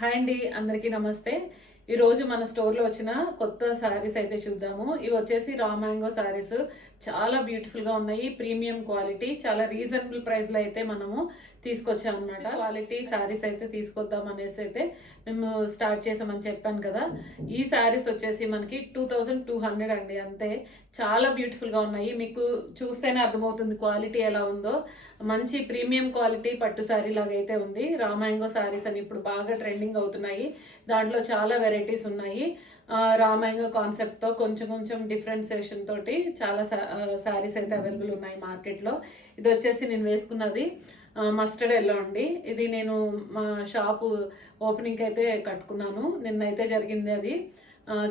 Hi అండి, అందరికీ నమస్తే. ఈరోజు మన స్టోర్లో వచ్చిన కొత్త శారీస్ అయితే చూద్దాము. ఇవి వచ్చేసి రా మ్యాంగో శారీస్. చాలా బ్యూటిఫుల్గా ఉన్నాయి. ప్రీమియం క్వాలిటీ, చాలా రీజనబుల్ ప్రైస్లో అయితే మనము తీసుకొచ్చాం అనమాట. క్వాలిటీ శారీస్ అయితే తీసుకొద్దాం అనేసి అయితే మేము స్టార్ట్ చేసామని చెప్పాను కదా. ఈ శారీస్ వచ్చేసి మనకి 2200 అండి, అంతే. చాలా బ్యూటిఫుల్గా ఉన్నాయి. మీకు చూస్తేనే అర్థమవుతుంది క్వాలిటీ ఎలా ఉందో. మంచి ప్రీమియం క్వాలిటీ పట్టు శారీ లాగా అయితే ఉంది. రా మ్యాంగో శారీస్ అని ఇప్పుడు బాగా ట్రెండింగ్ అవుతున్నాయి. దాంట్లో చాలా వెరైటీస్ ఉన్నాయి. రా మ్యాంగో కాన్సెప్ట్తో కొంచెం కొంచెం డిఫరెన్సియేషన్ తోటి చాలా శారీస్ అయితే అవైలబుల్ ఉన్నాయి మార్కెట్లో. ఇది వచ్చేసి నేను వేసుకున్నది మస్టర్డ్ ఎల్లో అండి. ఇది నేను మా షాపు ఓపెనింగ్కి అయితే కట్టుకున్నాను. నిన్నైతే జరిగింది అది.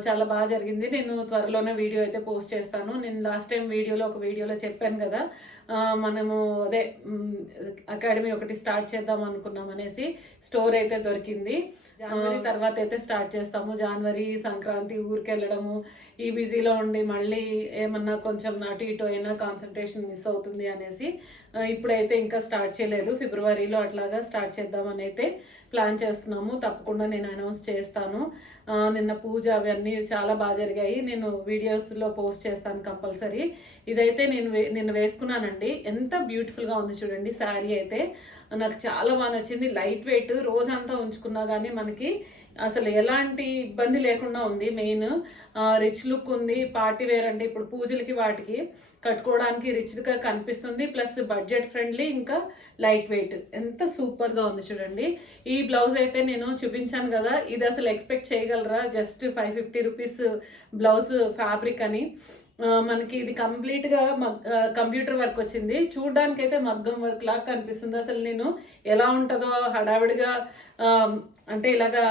చాలా బాగా జరిగింది. నేను త్వరలోనే వీడియో అయితే పోస్ట్ చేస్తాను. నేను లాస్ట్ టైం ఒక వీడియోలో చెప్పాను కదా, మనము అదే అకాడమీ ఒకటి స్టార్ట్ చేద్దాం అనుకున్నాం అనేసి. స్టోర్ అయితే దొరికింది. జనవరి తర్వాత అయితే స్టార్ట్ చేస్తాము. జనవరి సంక్రాంతి ఊరికి వెళ్ళడము, ఈ బిజీలో ఉండి మళ్ళీ ఏమన్నా కొంచెం అటు ఇటు అయినా కాన్సన్ట్రేషన్ మిస్ అవుతుంది అనేసి ఇప్పుడైతే ఇంకా స్టార్ట్ చేయలేదు. ఫిబ్రవరిలో అట్లాగా స్టార్ట్ చేద్దామని అయితే ప్లాన్ చేస్తున్నాము. తప్పకుండా నేను అనౌన్స్ చేస్తాను. నిన్న పూజ అవన్నీ చాలా బాగా జరిగాయి. నేను వీడియోస్లో పోస్ట్ చేస్తాను కంపల్సరీ. ఇదైతే నిన్న వేసుకున్నానండి. ఎంత బ్యూటిఫుల్గా ఉంది చూడండి. శారీ అయితే నాకు చాలా బాగా నచ్చింది. లైట్ వెయిట్, రోజంతా ఉంచుకున్నా కానీ మనకి అసలు ఎలాంటి ఇబ్బంది లేకుండా ఉంది. మెయిన్ రిచ్ లుక్ ఉంది. పార్టీ వేర్ అంటే ఇప్పుడు పూజలకి వాటికి కట్టుకోవడానికి రిచ్గా కనిపిస్తుంది. ప్లస్ బడ్జెట్ ఫ్రెండ్లీ, ఇంకా లైట్ వెయిట్. ఎంత సూపర్గా ఉంది చూడండి. ఈ బ్లౌజ్ అయితే నేను చూపించాను కదా, ఇది అసలు ఎక్స్పెక్ట్ చేయగలరా? జస్ట్ 550 రూపీస్ బ్లౌజ్ ఫ్యాబ్రిక్ అని. మనకి ఇది కంప్లీట్గా కంప్యూటర్ వర్క్ వచ్చింది. చూడడానికి అయితే మగ్గం వర్క్ లాగా కనిపిస్తుంది. అసలు నేను ఎలా ఉంటుందో హడావిడిగా అంటే ఇలాగా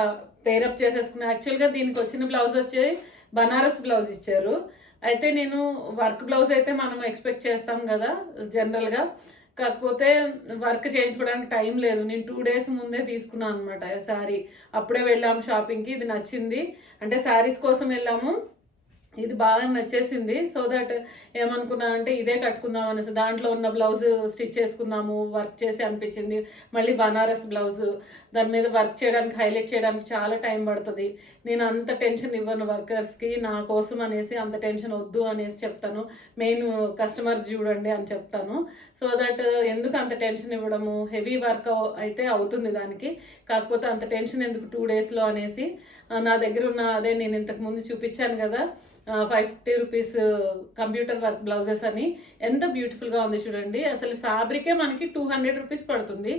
పేరప్ చేసేసుకున్నా. యాక్చువల్గా దీనికి వచ్చిన బ్లౌజ్ వచ్చి బనారస్ బ్లౌజ్ ఇచ్చారు. అయితే నేను వర్క్ బ్లౌజ్ అయితే మనం ఎక్స్పెక్ట్ చేస్తాం కదా జనరల్గా. కాకపోతే వర్క్ చేయించుకోవడానికి టైం లేదు. నేను 2 days ముందే తీసుకున్నాను అనమాట శారీ. అప్పుడే వెళ్ళాము షాపింగ్కి. ఇది నచ్చింది, అంటే శారీస్ కోసం వెళ్ళాము. ఇది బాగా నచ్చేసింది. సో దట్ ఏమనుకున్నానంటే ఇదే కట్టుకుందాం అనేసి. దాంట్లో ఉన్న బ్లౌజ్ స్టిచ్ చేసుకుందాము, వర్క్ చేసి అనిపించింది. మళ్ళీ బనారస్ బ్లౌజ్, దాని మీద వర్క్ చేయడానికి, హైలైట్ చేయడానికి చాలా టైం పడుతుంది. నేను అంత టెన్షన్ ఇవ్వను వర్కర్స్కి. నా కోసం అనేసి అంత టెన్షన్ వద్దు అనేసి చెప్తాను. మెయిన్ కస్టమర్ చూడండి అని చెప్తాను. సో దట్ ఎందుకు అంత టెన్షన్ ఇవ్వడము, హెవీ వర్క్ అయితే అవుతుంది దానికి. కాకపోతే అంత టెన్షన్ ఎందుకు 2 daysలో అనేసి నా దగ్గర ఉన్న అదే నేను ఇంతకు ముందు చూపించాను కదా 550 రూపీస్ కంప్యూటర్ వర్క్ బ్లౌజెస్ అని. ఎంత బ్యూటిఫుల్గా ఉంది చూడండి. అసలు ఫ్యాబ్రికే మనకి 200 రూపీస్ పడుతుంది.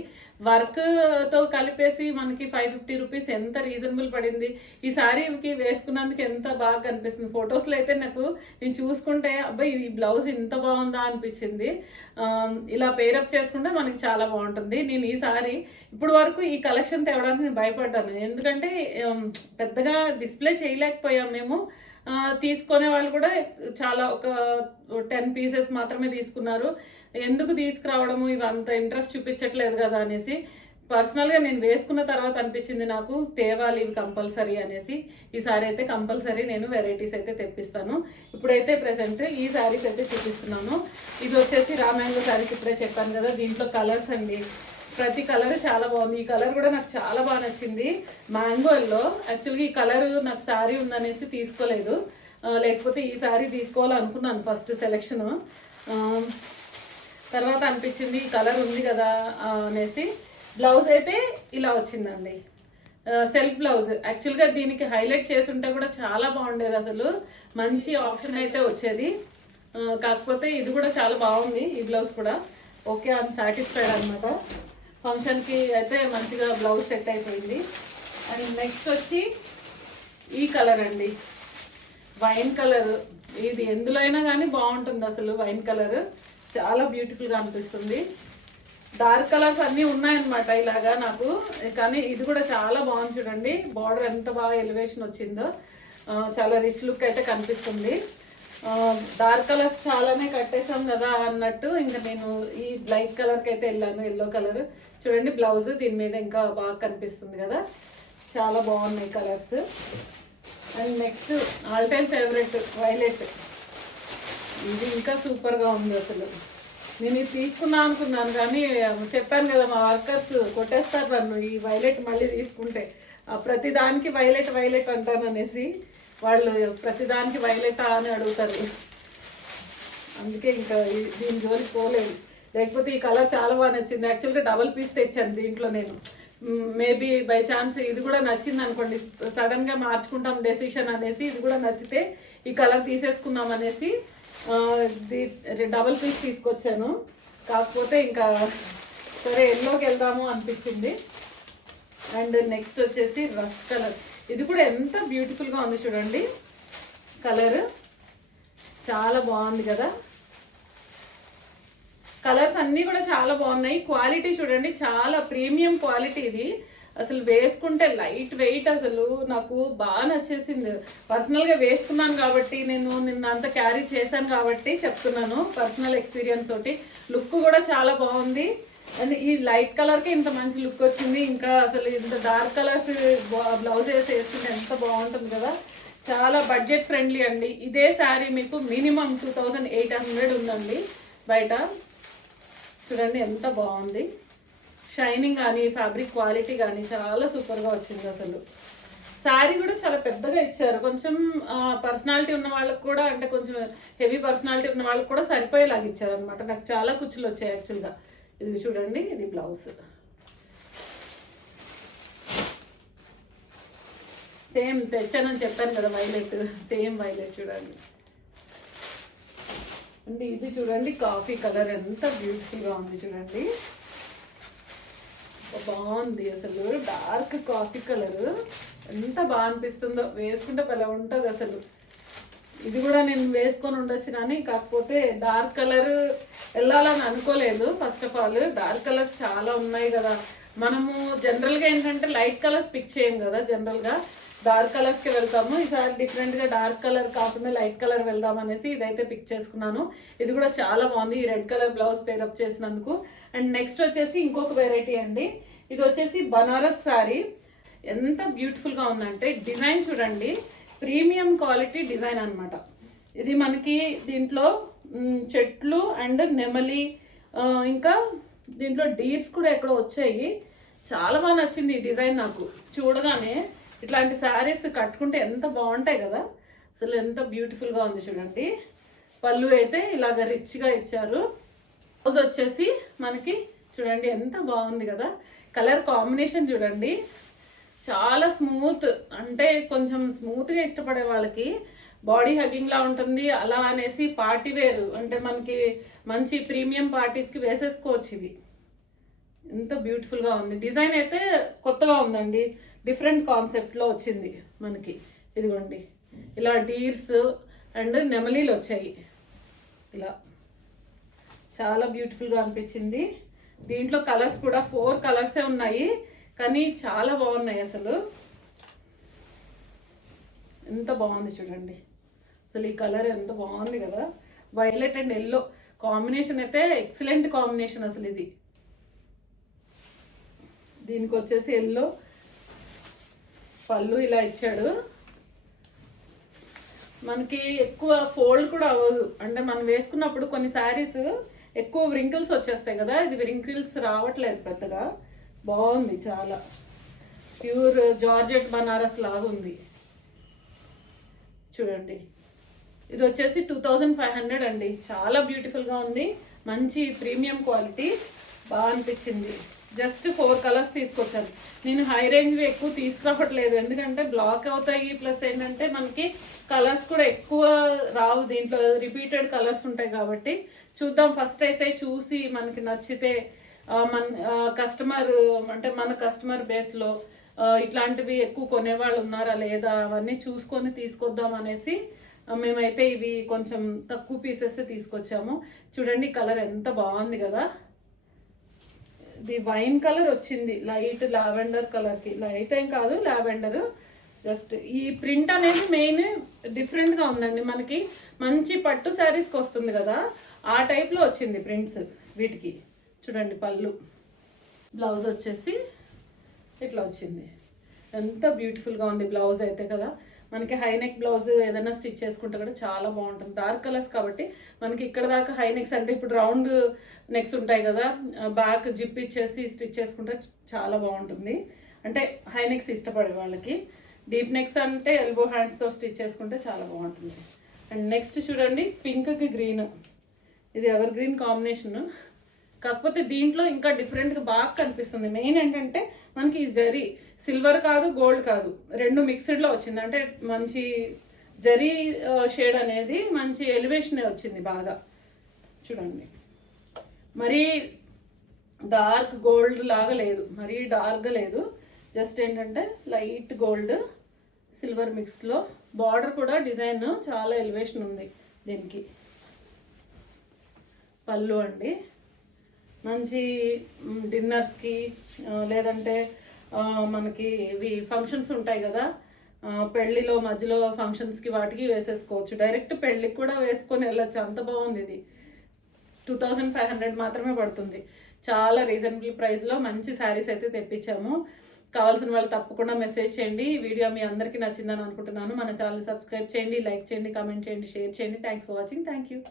వర్క్తో కలిపేసి మనకి 550 రూపీస్ ఎంత రీజనబుల్ పడింది. ఈ శారీకి వేసుకున్నందుకు ఎంత బాగా కనిపిస్తుంది. ఫొటోస్లో అయితే నేను చూసుకుంటే అబ్బాయి ఈ బ్లౌజ్ ఇంత బాగుందా అనిపించింది. ఇలా పేరప్ చేసుకుంటే మనకి చాలా బాగుంటుంది. నేను ఈ సారీ ఇప్పుడు వరకు ఈ కలెక్షన్ తేవడానికి నేను భయపడ్డాను. ఎందుకంటే పెద్దగా డిస్ప్లే చేయలేకపోయాం మేము. తీసుకునే వాళ్ళు కూడా చాలా ఒక 10 pieces మాత్రమే తీసుకున్నారు. ఎందుకు తీసుకురావడము, ఇవి అంత ఇంట్రెస్ట్ చూపించట్లేదు కదా అనేసి పర్సనల్గా నేను వేసుకున్న తర్వాత అనిపించింది నాకు తేవాలి ఇవి కంపల్సరీ అనేసి. ఈ సారీ అయితే కంపల్సరీ నేను వెరైటీస్ అయితే తెప్పిస్తాను. ఇప్పుడైతే ప్రెసెంట్ ఈ శారీస్ అయితే చూపిస్తున్నాను. ఇది వచ్చేసి రా మ్యాంగో శారీస్ ఇప్పుడే చెప్పాను కదా. దీంట్లో కలర్స్ అండి, ప్రతి కలర్ చాలా బాగుంది. ఈ కలర్ కూడా నాకు చాలా బాగా నచ్చింది, మ్యాంగోల్లో. యాక్చువల్గా ఈ కలర్ నాకు శారీ ఉందనేసి తీసుకోలేదు, లేకపోతే ఈ శారీ తీసుకోవాలనుకున్నాను ఫస్ట్ సెలెక్షన్. తర్వాత అనిపించింది ఈ కలర్ ఉంది కదా అనేసి. బ్లౌజ్ అయితే ఇలా వచ్చిందండి, సెల్ఫ్ బ్లౌజ్. యాక్చువల్గా దీనికి హైలైట్ చేస్తుంటే కూడా చాలా బాగుండేది. అసలు మంచి ఆప్షన్ అయితే వచ్చేది. కాకపోతే ఇది కూడా చాలా బాగుంది. ఈ బ్లౌజ్ కూడా ఓకే, ఐఎమ్ సాటిస్ఫైడ్ అనమాట. ఫంక్షన్కి అయితే మంచిగా బ్లౌజ్ సెట్ అయిపోయింది. అండ్ నెక్స్ట్ వచ్చి ఈ కలర్ అండి, వైన్ కలర్. ఇది ఎందులో అయినా కానీ బాగుంటుంది. అసలు వైన్ కలర్ చాలా బ్యూటిఫుల్గా అనిపిస్తుంది. డార్క్ కలర్స్ అన్నీ ఉన్నాయన్నమాట ఇలాగా నాకు, కానీ ఇది కూడా చాలా బాగుంది చూడండి. బార్డర్ ఎంత బాగా ఎలివేషన్ వచ్చిందో, చాలా రిచ్ లుక్ అయితే కనిపిస్తుంది. డార్క్ కలర్స్ చాలానే కట్టేసాం కదా అన్నట్టు ఇంకా నేను ఈ లైట్ కలర్కి అయితే వెళ్ళాను, ఎల్లో కలర్. చూడండి బ్లౌజ్ దీని మీద ఇంకా బాగా కనిపిస్తుంది కదా. చాలా బాగున్నాయి colours. And next all time favourite violet. ఇది ఇంకా సూపర్గా ఉంది. అసలు నేను ఇది తీసుకున్నా అనుకున్నాను, కానీ చెప్పాను కదా మా వర్కర్స్ కొట్టేస్తారు నన్ను ఈ వైలెట్ మళ్ళీ తీసుకుంటే. ప్రతిదానికి వైలెట్ వైలెట్ అంటాను అనేసి వాళ్ళు ప్రతిదానికి వైలెటా అని అడుగుతారు. అందుకే ఇంకా దీని జోలికి పోలేదు. లేకపోతే ఈ కలర్ చాలా బాగా నచ్చింది. యాక్చువల్గా డబల్ పీస్ తెచ్చాను దీంట్లో నేను. మేబీ బై ఛాన్స్ ఇది కూడా నచ్చింది అనుకోండి, సడన్గా మార్చుకుంటాం డెసిషన్ అనేసి ఇది కూడా నచ్చితే ఈ కలర్ తీసేసుకుందాం అనేసి డబల్ పీస్ తీసుకొచ్చాను. కాకపోతే ఇంకా సరే ఎల్లోకి వెళ్దాము అనిపించింది. అండ్ నెక్స్ట్ వచ్చేసి రస్ట్ కలర్. ఇది కూడా ఎంత బ్యూటిఫుల్గా ఉంది చూడండి, కలర్ చాలా బాగుంది కదా. కలర్స్ అన్నీ కూడా చాలా బాగున్నాయి. క్వాలిటీ చూడండి, చాలా ప్రీమియం క్వాలిటీ ఇది. అసలు వేసుకుంటే లైట్ వెయిట్, అసలు నాకు బాగా నచ్చేసింది. పర్సనల్గా వేసుకున్నాను కాబట్టి, నేను నిన్న అంతా క్యారీ చేశాను కాబట్టి చెప్తున్నాను పర్సనల్ ఎక్స్పీరియన్స్ తోటి. లుక్ కూడా చాలా బాగుంది. అండ్ ఈ లైట్ కలర్కి ఇంత మంచి లుక్ వచ్చింది. ఇంకా అసలు ఇంత డార్క్ కలర్స్ బ్లౌజ్ వేసుకుంటే ఎంత బాగుంటుంది కదా. చాలా బడ్జెట్ ఫ్రెండ్లీ అండి. ఇదే శారీ మీకు మినిమం 2800 ఉందండి బయట. చూడండి ఎంత బాగుంది. షైనింగ్ కానీ ఫ్యాబ్రిక్ క్వాలిటీ కానీ చాలా సూపర్గా వచ్చింది. అసలు శారీ కూడా చాలా పెద్దగా ఇచ్చారు. కొంచెం పర్సనాలిటీ ఉన్న వాళ్ళకి కూడా, అంటే కొంచెం హెవీ పర్సనాలిటీ ఉన్న వాళ్ళకి కూడా సరిపోయేలాగా ఇచ్చారు అనమాట. నాకు చాలా కుచ్చులు వచ్చాయి యాక్చువల్గా. ఇది చూడండి, ఇది బ్లౌజ్. సేమ్ తెచ్చానని చెప్పాను కదా వైలెట్, సేమ్ వైలెట్ చూడండి. అంటే ఇది చూడండి కాఫీ కలర్ ఎంత బ్యూటిఫుల్గా ఉంది చూడండి. బాగుంది అసలు, డార్క్ కాఫీ కలర్ ఎంత బాగా అనిపిస్తుందో. వేసుకుంటే భలే ఉంటుంది అసలు. ఇది కూడా నేను వేసుకొని ఉండొచ్చు కానీ కాకపోతే డార్క్ కలర్ వెళ్ళాలని అనుకోలేదు. First of all dark colours చాలా ఉన్నాయి కదా. మనము జనరల్గా ఏంటంటే లైట్ కలర్స్ పిక్ చేయం కదా, జనరల్గా డార్క్ కలర్స్కి వెళ్తాము. ఈసారి డిఫరెంట్గా డార్క్ కలర్ కాకుండా లైట్ కలర్ వెళ్దాం అనేసి ఇదైతే పిక్ చేసుకున్నాను. ఇది కూడా చాలా బాగుంది, ఈ రెడ్ కలర్ బ్లౌజ్ పేరప్ చేసినందుకు. అండ్ నెక్స్ట్ వచ్చేసి ఇంకొక వెరైటీ అండి. ఇది వచ్చేసి బనారస్ శారీ. ఎంత బ్యూటిఫుల్గా ఉందంటే డిజైన్ చూడండి, ప్రీమియం క్వాలిటీ డిజైన్ అనమాట. ఇది మనకి దీంట్లో చెట్లు అండ్ నెమలి, ఇంకా దీంట్లో డీర్స్ కూడా ఎక్కడో వచ్చాయి. చాలా బాగా నచ్చింది ఈ డిజైన్ నాకు. చూడగానే ఇట్లాంటి శారీస్ కట్టుకుంటే ఎంత బాగుంటాయి కదా. అసలు ఎంత బ్యూటిఫుల్గా ఉంది చూడండి. పళ్ళు అయితే ఇలాగ రిచ్గా ఇచ్చారు. బ్లౌజ్ వచ్చేసి మనకి చూడండి ఎంత బాగుంది కదా. కలర్ కాంబినేషన్ చూడండి, చాలా స్మూత్. అంటే కొంచెం స్మూత్గా ఇష్టపడే వాళ్ళకి బాడీ హగ్గింగ్లా ఉంటుంది. అలా అనేసి పార్టీ వేర్, అంటే మనకి మంచి ప్రీమియం పార్టీస్కి వేసేసుకోవచ్చు. ఇవి ఎంత బ్యూటిఫుల్గా ఉంది. డిజైన్ అయితే కొత్తగా ఉందండి, డిఫరెంట్ కాన్సెప్ట్లో వచ్చింది మనకి. ఇదిగోండి ఇలా డీర్స్ అండ్ నెమలీలు వచ్చాయి. ఇలా చాలా బ్యూటిఫుల్గా అనిపించింది. దీంట్లో కలర్స్ కూడా 4 కలర్సే ఉన్నాయి కానీ చాలా బాగున్నాయి. అసలు ఎంత బాగుంది చూడండి. అసలు ఈ కలర్ ఎంత బాగుంది కదా. వైలెట్ అండ్ ఎల్లో కాంబినేషన్ అయితే ఎక్సలెంట్ కాంబినేషన్ అసలు. ఇది దీనికి వచ్చేసి ఎల్లో పళ్ళు ఇలా ఇచ్చాడు. మనకి ఎక్కువ ఫోల్డ్ కూడా అవ్వదు, అంటే మనం వేసుకున్నప్పుడు కొన్ని శారీస్ ఎక్కువ వ్రింకిల్స్ వచ్చేస్తాయి కదా. ఇది వ్రింకిల్స్ రావట్లేదు పెద్దగా. బాగుంది, చాలా ప్యూర్ జార్జెట్ బనారస్ లాగా ఉంది చూడండి. ఇది వచ్చేసి 2500 అండి. చాలా బ్యూటిఫుల్గా ఉంది, మంచి ప్రీమియం క్వాలిటీ. బాగా అనిపించింది. జస్ట్ 4 కలర్స్ తీసుకొచ్చాను. నేను హై రేంజ్వి ఎక్కువ తీసుకురావట్లేదు, ఎందుకంటే బ్లాక్ అవుతాయి. ప్లస్ ఏంటంటే మనకి కలర్స్ కూడా ఎక్కువ రావు, దీంట్లో రిపీటెడ్ కలర్స్ ఉంటాయి కాబట్టి. చూద్దాం, ఫస్ట్ అయితే చూసి మనకి నచ్చితే మన కస్టమర్, అంటే మన కస్టమర్ బేస్లో ఇట్లాంటివి ఎక్కువ కొనేవాళ్ళు ఉన్నారా లేదా అవన్నీ చూసుకొని తీసుకొద్దాం అనేసి మేమైతే ఇవి కొంచెం తక్కువ పీసెస్ తీసుకొచ్చాము. చూడండి కలర్ ఎంత బాగుంది కదా. ఇది వైన్ కలర్ వచ్చింది, లైట్ లావెండర్ కలర్కి. లైట్ ఏం కాదు, లావెండర్. జస్ట్ ఈ ప్రింట్ అనేది మెయిన్ డిఫరెంట్గా ఉందండి. మనకి మంచి పట్టు శారీస్కి వస్తుంది కదా, ఆ టైప్లో వచ్చింది ప్రింట్స్ వీటికి. చూడండి పళ్ళు, బ్లౌజ్ వచ్చేసి ఇట్లా వచ్చింది. ఎంత బ్యూటిఫుల్గా ఉంది బ్లౌజ్ అయితే కదా. మనకి హై నెక్ బ్లౌజ్ ఏదైనా స్టిచ్ చేసుకుంటే కూడా చాలా బాగుంటుంది. డార్క్ కలర్స్ కాబట్టి మనకి ఇక్కడ దాకా హై నెక్స్, అంటే ఇప్పుడు రౌండ్ నెక్స్ ఉంటాయి కదా, బ్యాక్ జిప్ ఇచ్చేసి స్టిచ్ చేసుకుంటే చాలా బాగుంటుంది. అంటే హై నెక్స్ ఇష్టపడే వాళ్ళకి. డీప్ నెక్స్ అంటే ఎల్బో హ్యాండ్స్తో స్టిచ్ చేసుకుంటే చాలా బాగుంటుంది. అండ్ నెక్స్ట్ చూడండి, పింక్కి గ్రీన్, ఇది ఎవర్ గ్రీన్ కాంబినేషన్. కాకపోతే దీంట్లో ఇంకా డిఫరెంట్గా బాగా కనిపిస్తుంది. మెయిన్ ఏంటంటే మనకి ఈ జరీ సిల్వర్ కాదు, గోల్డ్ కాదు, రెండు మిక్స్డ్లో వచ్చింది. అంటే మంచి జరీ షేడ్ అనేది మంచి ఎలివేషన్ వచ్చింది బాగా. చూడండి, మరీ డార్క్ గోల్డ్ లాగా లేదు, మరీ డార్క్గా లేదు, జస్ట్ ఏంటంటే లైట్ గోల్డ్ సిల్వర్ మిక్స్లో. బార్డర్ కూడా డిజైన్ చాలా ఎలివేషన్ ఉంది దీనికి. పళ్ళు అండి, మంచి డిన్నర్స్కి లేదంటే మనకి ఇవి ఫంక్షన్స్ ఉంటాయి కదా, పెళ్ళిలో మధ్యలో ఫంక్షన్స్కి వాటికి వేసేసుకోవచ్చు. డైరెక్ట్ పెళ్ళికి కూడా వేసుకొని వెళ్ళచ్చు, అంత బాగుంది ఇది. 2500 మాత్రమే పడుతుంది. చాలా రీజనబుల్ ప్రైస్లో మంచి శారీస్ అయితే తెప్పించాము. కావాల్సిన వాళ్ళు తప్పకుండా మెసేజ్ చేయండి. ఈ వీడియో మీ అందరికీ నచ్చిందని అనుకుంటున్నాను. మన ఛానల్ సబ్స్క్రైబ్ చేయండి, లైక్ చేయండి, కామెంట్ చేయండి, షేర్ చేయండి. Thanks for watching. Thank you.